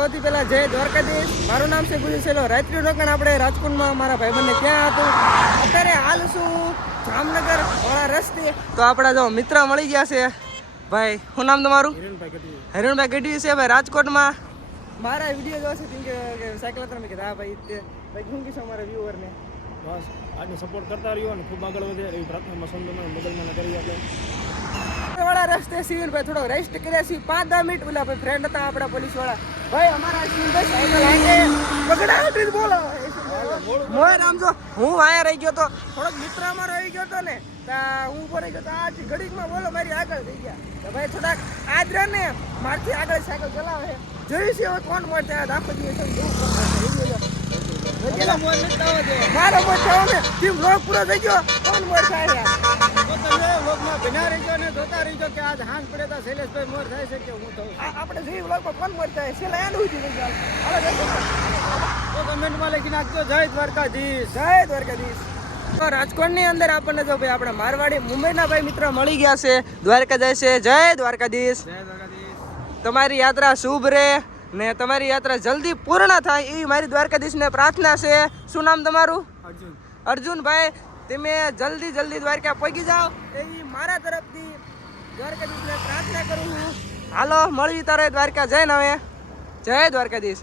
સૌથી પહેલા જય દ્વારકાધીશ. મારું નામ છે ગુજુ. રાત્રિ રોકાણ આપણે રાજકોટમાં મારા ભાઈબંધને ત્યાં હતું. અત્યારે હાલ શું જામનગર વાળા રસ્તે તો આપણા જો મિત્ર મળી ગયા છે. ભાઈ શું નામ તમારું? હિરણભાઈ ગઢવી છે ભાઈ રાજકોટમાં મારા વિડીયો જોશે કે સાયકલ તમે કીધા હા ભાઈ તે ભાઈ શું કહીશું અમારા વ્યુઅરને? બસ આજનો સપોર્ટ કરતા રહ્યો અને ખૂબ આગળ વધે એવી પ્રાર્થનામાં સંતોમાં મગજમાં કરી આપણે વાળા રસ્તે શિવનભાઈ થોડો રેસ્ટ કર્યા છીએ 5-10 મિનિટ. પેલા ભાઈ ફ્રેન્ડ હતા આપણા પોલીસ વાળા ભાઈ અમારા શિવનભાઈ સાયકલ આગે બગડાટી બોલો મોય આમ જો હું વાયા રહી ગયો તો થોડોક મિત્ર અમારો આવી ગયો તો ને હું ઉભો રહી ગયો તો આજ ઘડીકમાં બોલો મારી આગળ થઈ ગયા તો ભાઈ થોડાક આજ રહે ને મારથી આગળ સાયકલ ચલાવે જોયું છે હવે કોણ મળશે આખો દિવસ મારો મોટ થયો ને ટીમ લોક પૂરો થઈ ગયો કોણ મોર થાય બિના રહી ગયો ને જોતા રહી ગયો કે આજ હાંસ પડે તો શૈલેષભાઈ મોર થાય છે કે હું થયું આપણે જોઈ વ્લોગમાં કોણ મોર થાય છેલ્લા એન્ડ સુધી થઈ જાય તો કમેન્ટમાં લખી નાખજો જય દ્વારકાધીશ. જય દ્વારકાધીશ. તો રાજકોટની અંદર આપણને જો ભાઈ આપણા મારવાડી મુંબઈના ભાઈ મિત્ર મળી ગયા છે. દ્વારકા જાય છે. જય દ્વારકાધીશ. જય દ્વારકાધીશ. તમારી યાત્રા શુભ રહે ને તમારી યાત્રા જલ્દી પૂર્ણ થાય એવી મારી દ્વારકાધીશને પ્રાર્થના છે. શું નામ તમારું? અર્જુન. અર્જુનભાઈ તમે જલ્દી દ્વારકા પહોંચી જાઓ એવી મારા તરફથી દ્વારકાધીશને પ્રાર્થના કરું છું. હાલો મળવી તારે દ્વારકા જઈને હવે જય દ્વારકાધીશ.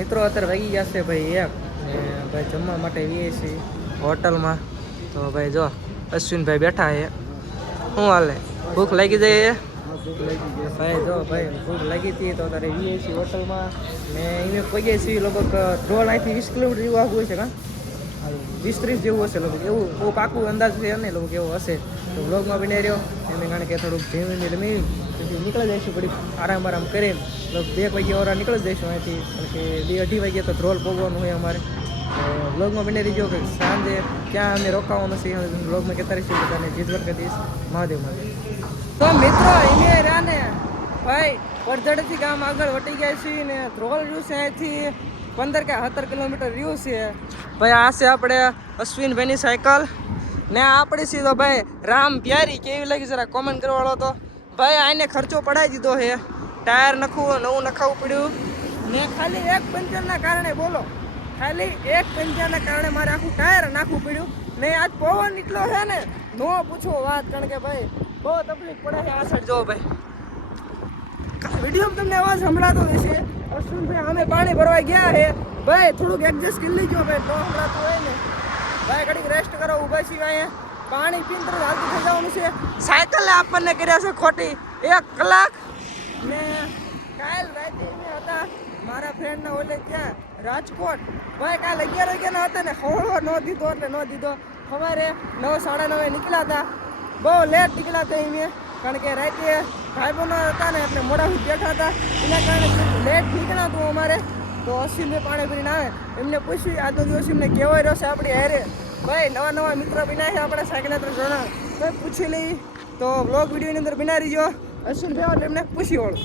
મિત્રો અત્યારે વાગી ગયા છે ભાઈ એક ને ભાઈ જમવા માટે આવીએ છીએ હોટલમાં. તો ભાઈ જો અશ્વિનભાઈ બેઠા છે. શું હાલે ભૂખ લાગી જાય? ભાઈ જો ભાઈ ભૂખ લાગી હતી તો તારે આવીએ છીએ હોટલમાં ને એને પહોંચીએ છીએ લગભગ ધ્રોલ અહીંથી 20 કિલોમીટર જેવું આગું હશે કાં 20-30 જેવું હશે લગભગ એવું બહુ પાકું અંદાજ છે ને લગભગ એવું હશે. તો બ્લોગમાં બને રહ્યો એને કારણ કે થોડુંક જમીને જમી પછી નીકળી જઈશું ઘડીક આરામ કરીને લગભગ 2 વાગ્યા વાળા નીકળી જઈશું અહીંથી કારણ કે 2-2:30 વાગ્યા તો ધ્રોલ પહોંચવાનું હોય અમારે. તો બ્લોગમાં બને રહીજો કે સાંજે ક્યાં અમે રોકાવાનું છે બ્લોગમાં કહેતા રહીશું બધાને જય દ્વારકાધીશ મહાદેવ. તો મિત્રો એને રહ્યા ને ભાઈ પડધડથી ગામ આગળ વટી ગયા છીએ ને ધ્રોલ રહ્યું છે અહીંથી 15 કે 17 કિલોમીટર રહ્યું છે ભાઈ. આ છે આપણે અશ્વિનભાઈની સાયકલ ને આપણી સીધો ભાઈ રામ પ્યારી કેવી લાગી જરા કોમેન્ટ કરવાળો તો ભાઈ આને ખર્ચો પડાવી દીધો છે. ટાયર નખવું નવું નખાવવું પડ્યું ને ખાલી એક પંચરના કારણે બોલો ખાલી એક પંચરના કારણે મારે આખું ટાયર નાખવું પડ્યું ને આજ પવન એટલો છે ને નો પૂછો વાત કારણ કે ભાઈ બહુ તકલીફ પડે છે. આ સાઈડ જો ભાઈ વિડીયો તમને અવાજ સંભળાતો હશે. અશ્વિનભાઈ અમે પાણી ભરવા ગયા છે ભાઈ થોડુંક એડજસ્ટ કરી લેજો ભાઈ તો સંભળાતું હોય ને ભાઈ ઘડીક રેસ્ટ કરો ઊભા છીએ અહીંયા પાણી પીને તરત હાલતું થઈ જવાનું છે. સાયકલે આપણને કર્યા છે ખોટી 1 કલાક ને કાલ રાતે અમે હતા મારા ફ્રેન્ડના ઓલે ત્યાં રાજકોટ ભાઈ કાલ 11 વાગ્યાના હતા ને ખવડવા ન દીધો એટલે ન દીધો સવારે 9-9:30 નીકળ્યા હતા બહુ લેટ નીકળ્યા હતા અમે કારણ કે રાતે ભાઈબંધો હતા ને એટલે મોડા સુધી બેઠા હતા એના કારણે લેટ નીકળ્યા હતું અમારે. તો અશ્વિનભાઈ પાણી ભરીને આવે એમને પૂછ્યું આજનો દિવસ એમને કેવો રહ્યો છે આપણી હારે ભાઈ નવા મિત્ર બન્યા છે આપણા સાયકલ યાત્રા જણા ભાઈ પૂછી લઈ તો બ્લોગ વિડીયોની અંદર બનાવી રહીજો. અશ્વિનભાઈ એમને પૂછી વળું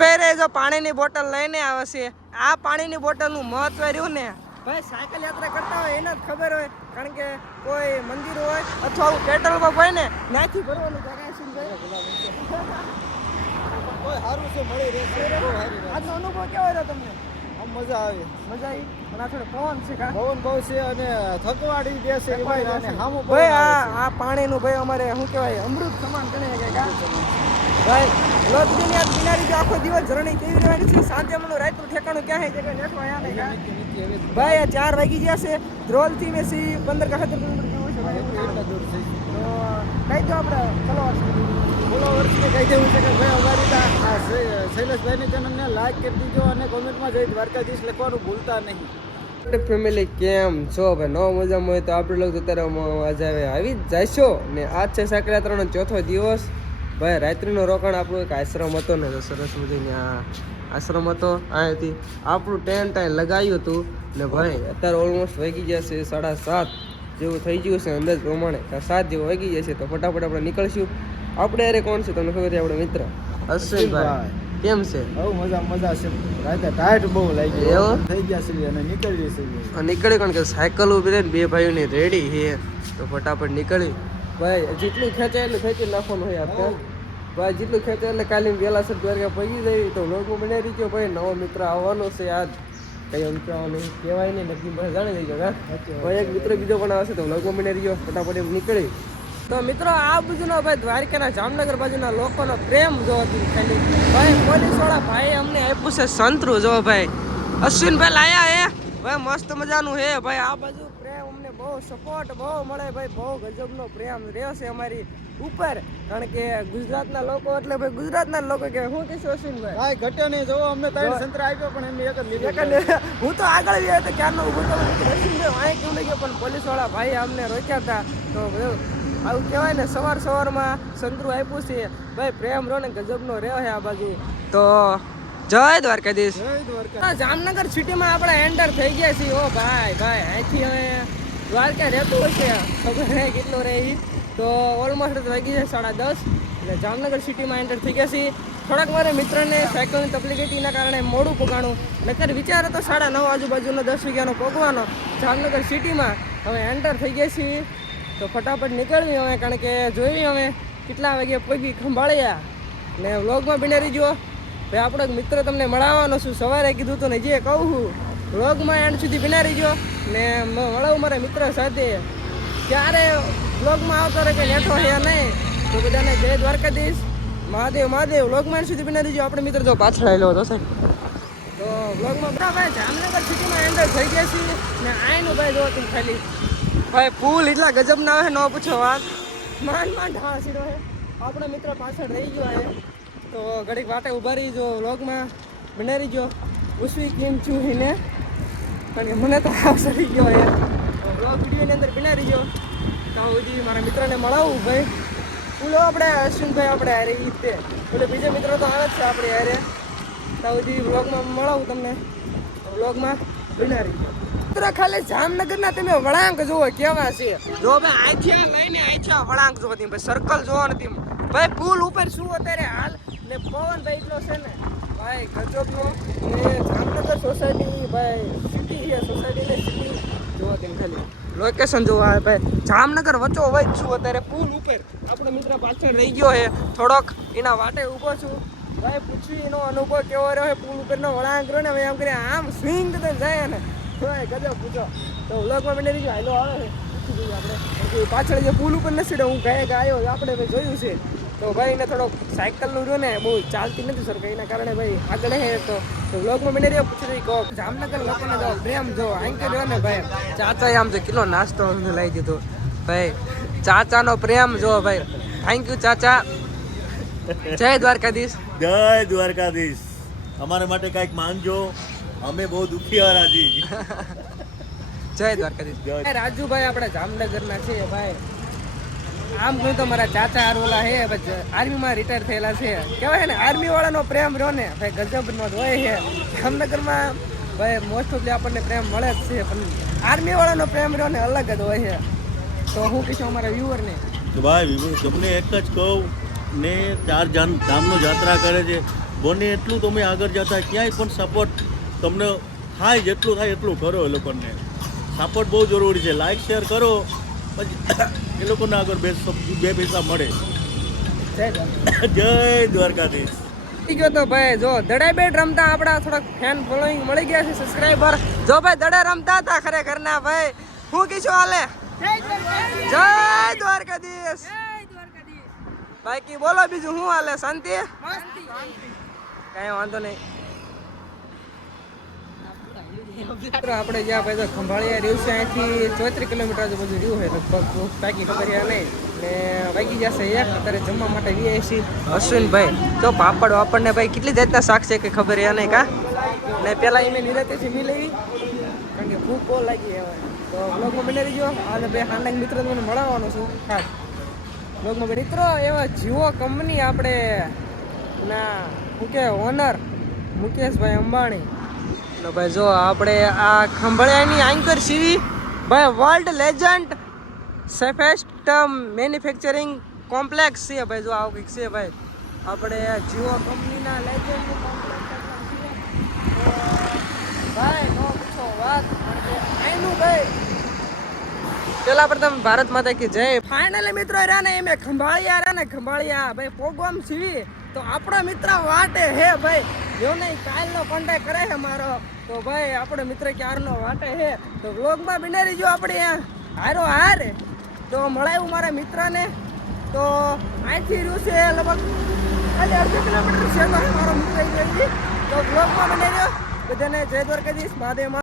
પહેરે જો પાણીની બોટલ લઈને આવે છે. આ પાણીની બોટલનું મહત્વ રહ્યું ને ભાઈ સાયકલ યાત્રા કરતા હોય એને જ ખબર હોય કારણ કે કોઈ મંદિર હોય અથવા આવું પેટ્રોલ પંપ હોય ને ત્યાંથી ભરવાનું જગ્યા કોઈ સારું છે મળી રહેશે. આજનો અનુભવ કેવો રહ્યો તમને? મજા આવી પણ આ થોડો પવન છે કા પવન બહુ છે અને થકવાડી દેશે ભાઈ આ પાણીનું ભાઈ અમારે શું કહેવાય અમૃત સમાન ગણાય કે કા ભાઈ લોકડીની આ કિનારી જો આખો દિવસ ઝરણી કેવી રહેવાની છે. સાંજે મનું રાતનું ઠેકાણું ક્યાં છે કે નેઠો આયા નહીં ભાઈ આ 4 વાગી ગયા છે. ધ્રોલથી મેસી 15 કે 17 કિલોમીટર જેવું છે ભાઈ એટલા દૂર છે. તો કઈ દો આપણે ફોલોવર્સને કહી દેવું છે કે ભાઈ અમારી આ શૈલેષભાઈની ચેનલને લાઈક કરી દીજો અને કોમેન્ટમાં જય દ્વારકાધીશ લખવાનું ભૂલતા નહીં. ફેમિલી કેમ છો ભાઈ? ન મજામાં હોય તો આપણે લોકો અત્યારે આજે આવી જ જઈશો ને આજ છે સાયકલ યાત્રાનો 4થો દિવસ ભાઈ. રાત્રિનો રોકાણ આપણું એક આશ્રમ હતો ને સરસ મજાની આશ્રમ હતો અહીંયાથી આપણું ટેન્ટ અહીં લગાવ્યું હતું ને ભાઈ અત્યારે ઓલમોસ્ટ વાગી ગયા છે 7:30 જેવું થઈ ગયું છે અંદાજ પ્રમાણે 7 જેવું વાગી જશે તો ફટાફટ આપણે નીકળશું. આપણે અરે કોણ છે તમને ખબર છે? આપણો મિત્ર અશ્વિનભાઈ કેમ છે? બહુ મજા છે. રાતે ટાયર બહુ લાગી એવું થઈ ગયા છે અને નીકળી છે નીકળી કારણ કે સાયકલ ઉભી રહે ને 2 ભાઈઓની રેડી છે તો ફટાફટ નીકળી ભાઈ જેટલું ખેંચાય એટલું ખેંચી નાખવાનું હોય આપણે ભાઈ જેટલું ખેંચે એટલે કાલે વહેલા સર દ્વારકા પગી જાય તો લોકો બનાવી દીધો ભાઈ નવો મિત્ર આવવાનો છે આજ કઈ અંતરાવાનું કહેવાય નહીં નક્કી ભાઈ જાણી દેજો હા ભાઈ એક મિત્ર બીજો પણ આવશે તો લોકો બનાવી રહ્યો ફટાફટ એમ નીકળી તો મિત્રો આ બાજુનો ભાઈ દ્વારકાના જામનગર બાજુના લોકોનો પ્રેમ જો હતી ખાલી ભાઈ પોલીસવાળા ભાઈ અમને આપ્યું છે સંતરું જો ભાઈ અશ્વિનભાઈ લાયા હે ભાઈ મસ્ત મજાનું હે ભાઈ આ બાજુ પ્રેમ અમને બહુ સપોર્ટ બહુ મળે ભાઈ બહુ ગજબનો પ્રેમ રહ્યો છે અમારી ઉપર કારણ કે ગુજરાતના લોકો એટલે ભાઈ ગુજરાતના લોકો કે શું કહેશું અશ્વિનભાઈ ભાઈ ઘટ્યો નહીં જોવો અમને 3 સંતરા આપ્યો પણ એમને એક જ લીધો હું તો આગળ ગયો તો ક્યારનો ઊભો તો અશ્વિનભાઈ વાંય કેવું નહીં ગયો પણ પોલીસવાળા ભાઈ અમને રોક્યા હતા તો આવું કહેવાય ને સવારમાં સંતરું આપ્યું છે ભાઈ પ્રેમ રહ્યો ને ગજબનો રહ્યો છે આ બાજુ તો જય દ્વારકાધીશ જય દ્વારકા જામનગર સિટીમાં આપણે એન્ટર થઈ ગયા છીએ ઓ ભાઈ ભાઈ અહીંથી હવે દ્વારકા રહેતું હશે ખબર રહે કેટલો રહે તો ઓલમોસ્ટ વાગી જાય 10:30 એટલે જામનગર સિટીમાં એન્ટર થઈ ગયા છીએ થોડાક મારે મિત્રને સાયકલની તકલીફ હતી એના કારણે મોડું પગાણું નકર વિચાર હતો 9:30 આજુબાજુનો 10 વાગ્યાનો પગવાનો જામનગર સિટીમાં હવે એન્ટર થઈ ગયા છીએ તો ફટાફટ નીકળવી હવે કારણ કે જોઈએ હવે કેટલા વાગે પગી ખંભાળ્યા ને વ્લોગમાં બિના રહીજો ભાઈ આપણો એક મિત્ર તમને મળાવવાનો છું સવારે કીધું તો ને જે કહું છું વ્લોગમાં એન્ડ સુધી બિના રહીજો ને મળાવું મારા મિત્ર સાથે ક્યારે વ્લોગમાં આવતો રહે કે નેઠો છે નહીં તો બધાને જય દ્વારકાધીશ મહાદેવ મહાદેવ વ્લોગમાં એન્ડ સુધી બિના રહીજો આપણે મિત્ર જો પાછળ આવેલો હતો સાહેબ તો વ્લોગમાં બધા ભાઈ જામનગર સિટીમાં એન્ટર થઈ ગયા છીએ ને આયનું ભાઈ જો તું ખાલી ભાઈ પુલ એટલા ગજબ ના હોય ન પૂછો વાત માંડ હા સીધો હે આપણો મિત્ર પાછળ રહી ગયો હે તો ઘડીક વાટે ઊભા રહી જો વ્લોગમાં બના રહી ગયો ઉસવી કેમ છું એને કારણ કે મને તો આવશે રહી ગયો હે વ્લોગ વિડીયોની અંદર બના રહી ગયો તો સુધી મારા મિત્રને મળાવું ભાઈ બોલો આપણે અશ્વિનભાઈ આપણે હારે ઈ તે બોલે બીજા મિત્રો તો આવે જ છે આપણે હારે તો સુધી વ્લોગમાં મળાવું તમને વ્લોગમાં બના રહી ગયો મિત્રો ખાલી જામનગરના તમે વળાંક જુઓ કેવા છે જો ભાઈ આછા લઈને આછા વળાંક જુઓ તમે ભાઈ સર્કલ જોવો નથી ભાઈ પુલ ઉપર શું અત્યારે હાલ ને પવન ભાઈ એટલો છે ને ભાઈ ગજબનો ને જામનગર સોસાયટી ભાઈ સિટી છે સોસાયટી ને સિટી જોવો તમે ખાલી લોકેશન જોવા ભાઈ જામનગર વચ્ચો વચ છું અત્યારે પુલ ઉપર આપણો મિત્ર પાછળ રહી ગયો છે થોડોક એના વાટે ઊભો છું ભાઈ પૂછ્યું એનો અનુભવ કેવો રહ્યો છે પુલ ઉપરનો વળાંક રહ્યો ને હવે આમ કરી આમ સ્વિંગ તો જાય ને ભાઈ ગજબ પૂછો તો વ્લોગમાં મને બીજું હાલો આવે છે પૂછી દઈએ આપણે પાછળ જે પુલ ઉપર નથી હું ગયા આવ્યો આપણે ભાઈ જોયું છે તો ભાઈ એને થોડોક સાયકલનું રહ્યું ને બહુ ચાલતી નથી સર એના કારણે ભાઈ આગળ હે તો વ્લોગમાં મને રહ્યો પૂછી દઈ કહો જામનગર લોકોને જો પ્રેમ જો આંકે રહ્યો ને ભાઈ ચાચાએ આમ જો કિલો નાસ્તો લાવી દીધો ભાઈ ચાચાનો પ્રેમ જો ભાઈ થેન્ક યુ ચાચા જય દ્વારકાધીશ જય દ્વારકાધીશ અમારા માટે કંઈક માંગજો અમે બહુ દુખી હરાજી જય દ્વારકાધીશ રાજુભાઈ આપણે જામનગરના છે ભાઈ આમ કહ્યું તો મારા ચાચા આરવલા હે આર્મીમાં રિટાયર થયેલા છે કહેવાય ને આર્મી વાળાનો પ્રેમ રહ્યો ને ભાઈ ગજબનો જ હોય છે જામનગરમાં ભાઈ મોસ્ટ ઓફલી આપણને પ્રેમ મળે જ છે પણ આર્મી વાળાનો પ્રેમ રહ્યો ને અલગ જ હોય છે તો હું કહીશું અમારા વ્યુઅરને તો ભાઈ તમને એક જ કહું ને 4 ધામનો યાત્રા કરે છે બને એટલું તમે આગળ જતા ક્યાંય પણ સપોર્ટ તમને થાય જેટલું થાય એટલું કરો એ લોકોને સપોર્ટ બહુ જરૂરી છે લાઈક શેર કરો પછી એ લોકોને આગળ બે પૈસા મળે જય દ્વારકાધીશ થઈ ગયો તો ભાઈ જો દડે બેટ રમતા આપણા થોડાક ફેન ફોલોઈંગ મળી ગયા છે સબસ્ક્રાઇબર જો ભાઈ દડે રમતા હતા ખરેખર ના ભાઈ હું કીધું હાલે જય દ્વારકાધીશ બાકી બોલો બીજું શું હાલે શાંતિ કઈ વાંધો નહીં આપણે જ્યાં ભાઈ ખંભાળિયા રહ્યું છે અહીંથી 34 કિલોમીટર આજુબાજુ રહ્યું છે લગભગ બાકી ખબર નહીં ને વાગી જશે એક અત્યારે જમવા માટે વીઆઈસી અશ્વિનભાઈ તો પાપડ વાપડ ને ભાઈ કેટલી જાતના શાક છે કે ખબર એ નહીં કા ને પેલા એને નિરાતે મી લેવી કારણ કે ભૂખ બહુ લાગી હવે તો બ્લોગમાં બની રહીજો અને બે હાંડા મિત્ર મને મળવાનો છું ખાસ બ્લોગમાં મિત્રો એવા જીઓ કંપની આપણે ના શું કે ઓનર મુકેશભાઈ અંબાણી ભાઈ જો આપણે આ ખંભાળિયાની એન્કર સીવી ભાઈ world legend safest manufacturing complex છે ભાઈ જો આવું કંઈક છે ભાઈ આપણે જીઓ કંપનીના લેજન્ડ ભાઈ નો પૂછો વાત અહીંનું ભાઈ પેલા પ્રથમ ભારત માતા કી જય. ફાઇનલી મિત્રો રહ્યા ને એમે ખંભાળિયા ભાઈ પ્રોગ્રામ સીવી તો આપણો મિત્ર વાટે હે ભાઈ જો નહીં કાલનો કોન્ટેક્ટ કરે છે મારો તો ભાઈ આપણો મિત્ર ક્યારનો વાટે હે તો વ્લોગમાં બિનારી જો આપણે હારો હાર તો મળાયું મારા મિત્રને તો અહીંથી રહ્યું છે લગભગ ખાલી અડધો કિલોમીટર છે તો મારો મિત્ર તો વ્લોગમાં બિનાર્યો બધાને જય દ્વારકાધીશ મહાદેવ.